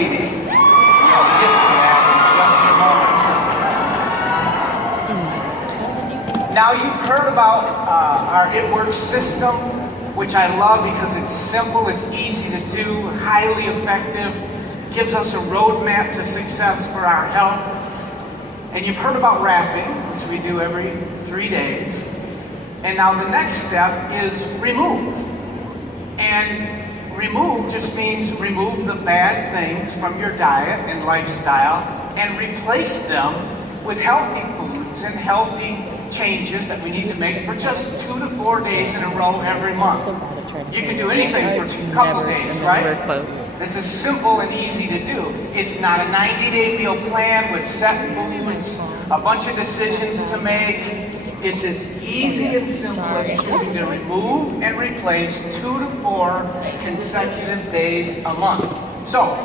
waiting. I'll get to that in just a moment. Now you've heard about our It Works system, which I love because it's simple, it's easy to do, highly effective, gives us a roadmap to success for our health. And you've heard about wrapping, which we do every 3 days. And now the next step is remove. And remove just means remove the bad things from your diet and lifestyle and replace them with healthy foods and healthy changes that we need to make for just 2 to 4 days in a row every month. You can do anything for a couple days, right? This is simple and easy to do. It's not a 90-day meal plan with set foods, a bunch of decisions to make. It's as easy and simple as choosing to remove and replace 2 to 4 consecutive days a month. So,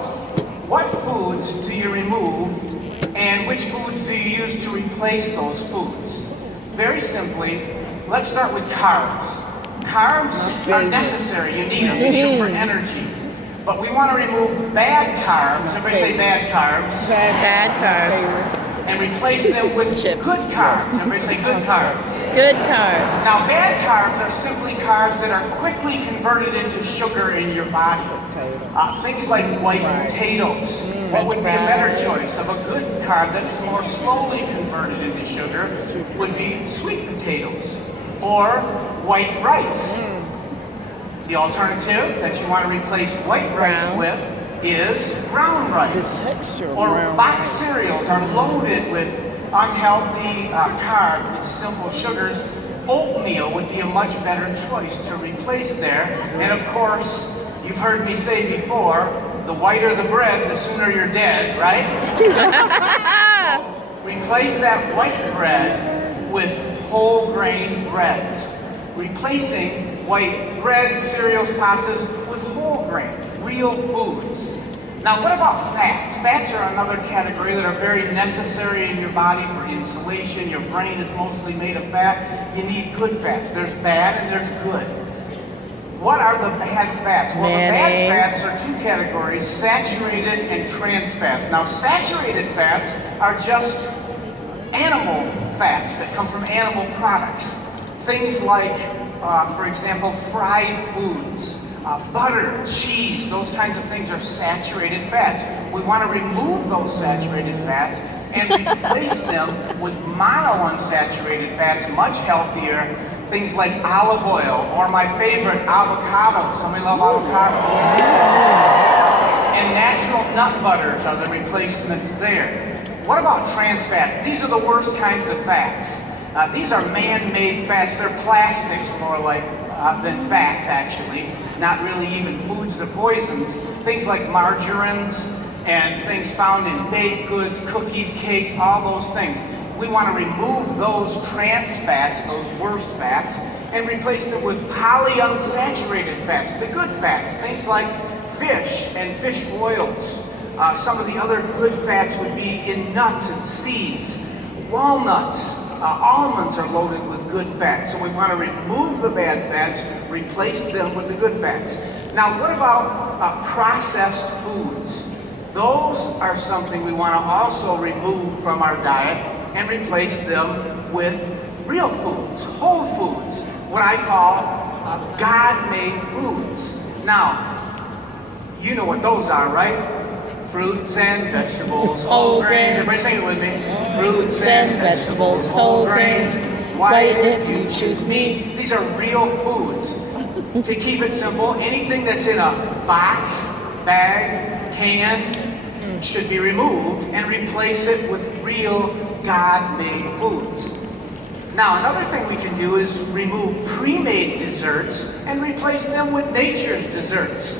what foods do you remove and which foods do you use to replace those foods? Very simply, let's start with carbs. Carbs are necessary, you need them, you need them for energy. But we want to remove bad carbs, everybody say bad carbs. Bad carbs. And replace them with Chips. good carbs. Everybody say good carbs. Good carbs. Now, bad carbs are simply carbs that are quickly converted into sugar in your body. Things like white potatoes. What would be a better choice of a good carb that's more slowly converted into sugar would be sweet potatoes or white rice. The alternative that you want to replace white rice with is brown rice. Or box cereals are loaded with unhealthy carbs with simple sugars. Oatmeal would be a much better choice to replace there. And of course, you've heard me say before, the whiter the bread, the sooner you're dead, right? So, replace that white bread with whole grain breads. Replacing white bread, cereals, pastas with whole grain, real foods. Now, what about fats? Fats are another category that are very necessary in your body for insulation. Your brain is mostly made of fat. You need good fats. There's bad and there's good. What are the bad fats? Well, the bad fats are 2 categories, saturated and trans fats. Now, saturated fats are just animal fats that come from animal products. Things like, for example, fried foods, butter, cheese, those kinds of things are saturated fats. We want to remove those saturated fats and replace them with monounsaturated fats, much healthier. Things like olive oil, or my favorite, avocados. Somebody love avocados? And natural nut butters are the replacements there. What about trans fats? These are the worst kinds of fats. These are man-made fats. They're plastics more like than fats, actually. Not really even foods, they're poisons. Things like margarines and things found in baked goods, cookies, cakes, all those things. We want to remove those trans fats, those worst fats, and replace them with polyunsaturated fats, the good fats, things like fish and fish oils. Some of the other good fats would be in nuts and seeds. Walnuts, almonds are loaded with good fats, so we want to remove the bad fats, replace them with the good fats. Now, what about processed foods? Those are something we want to also remove from our diet and replace them with real foods, whole foods, what I call God-made foods. Now, you know what those are, right? Fruits and vegetables, whole grains. Everybody say it with me. Fruits and vegetables, whole grains. White if you choose meat. These are real foods. To keep it simple, anything that's in a box, bag, can, should be removed and replace it with real God-made foods. Now, another thing we can do is remove pre-made desserts and replace them with nature's desserts.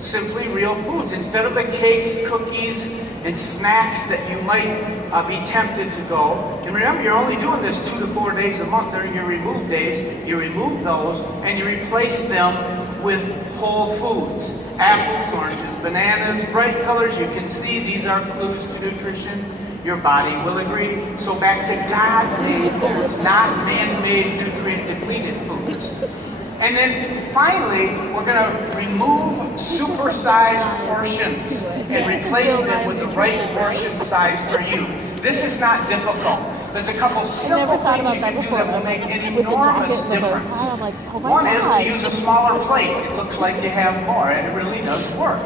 Simply real foods. Instead of the cakes, cookies, and snacks that you might be tempted to go. And remember, you're only doing this 2 to 4 days a month during your remove days. You remove those and you replace them with whole foods. Apples, oranges, bananas, bright colors. You can see these are clues to nutrition. Your body will agree. So back to God-made foods, not man-made, nutrient-depleted foods. And then finally, we're going to remove supersized portions and replace them with the right portion size for you. This is not difficult. There's a couple simple things you can do that will make an enormous difference. One is to use a smaller plate. It looks like you have more, and it really does work.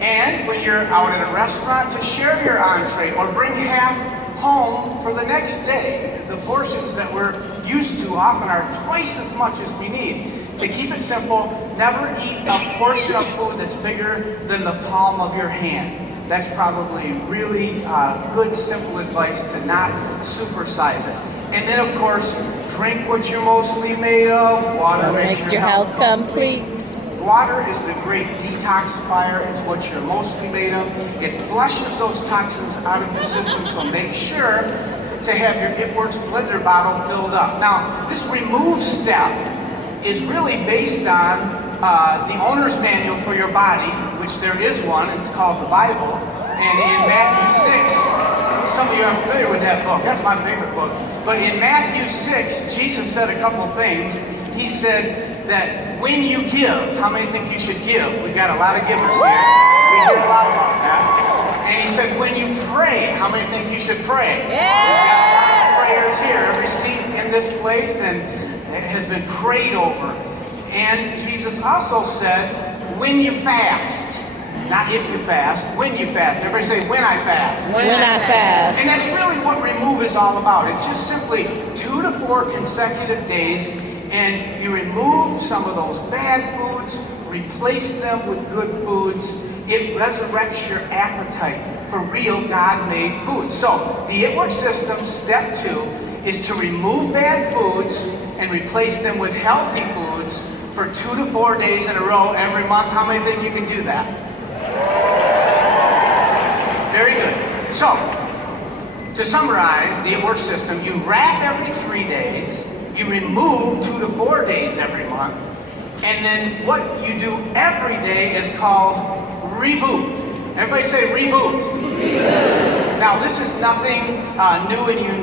And when you're out at a restaurant, to share your entree or bring half home for the next day. The portions that we're used to often are twice as much as we need. To keep it simple, never eat a portion of food that's bigger than the palm of your hand. That's probably really good, simple advice to not supersize it. And then, of course, drink what you're mostly made of. Water Makes your health complete. Water is the great detoxifier. It's what you're mostly made of. It flushes those toxins out of your system, so make sure to have your It Works blender bottle filled up. Now, this remove step is really based on the owner's manual for your body, which there is one. It's called the Bible. And in Matthew 6, some of you are familiar with that book. That's my favorite book. But in Matthew 6, Jesus said a couple things. He said that when you give, how many think you should give? We've got a lot of givers here. We hear a lot about that. And he said, when you pray, how many think you should pray? Yeah. We've got a lot of prayers here. Every seat in this place and it has been prayed over. And Jesus also said, when you fast. Not if you fast, when you fast. Everybody say, when I fast. When I fast. And that's really what remove is all about. It's just simply 2 to 4 consecutive days, and you remove some of those bad foods, replace them with good foods. It resurrects your appetite for real God-made foods. So the It Works system, step 2, is to remove bad foods and replace them with healthy foods for 2 to 4 days in a row every month. How many think you can do that? Very good. So, to summarize the It Works system, you wrap every 3 days, you remove 2 to 4 days every month, and then what you do every day is called reboot. Everybody say reboot. Reboot. Now, this is nothing new and unique.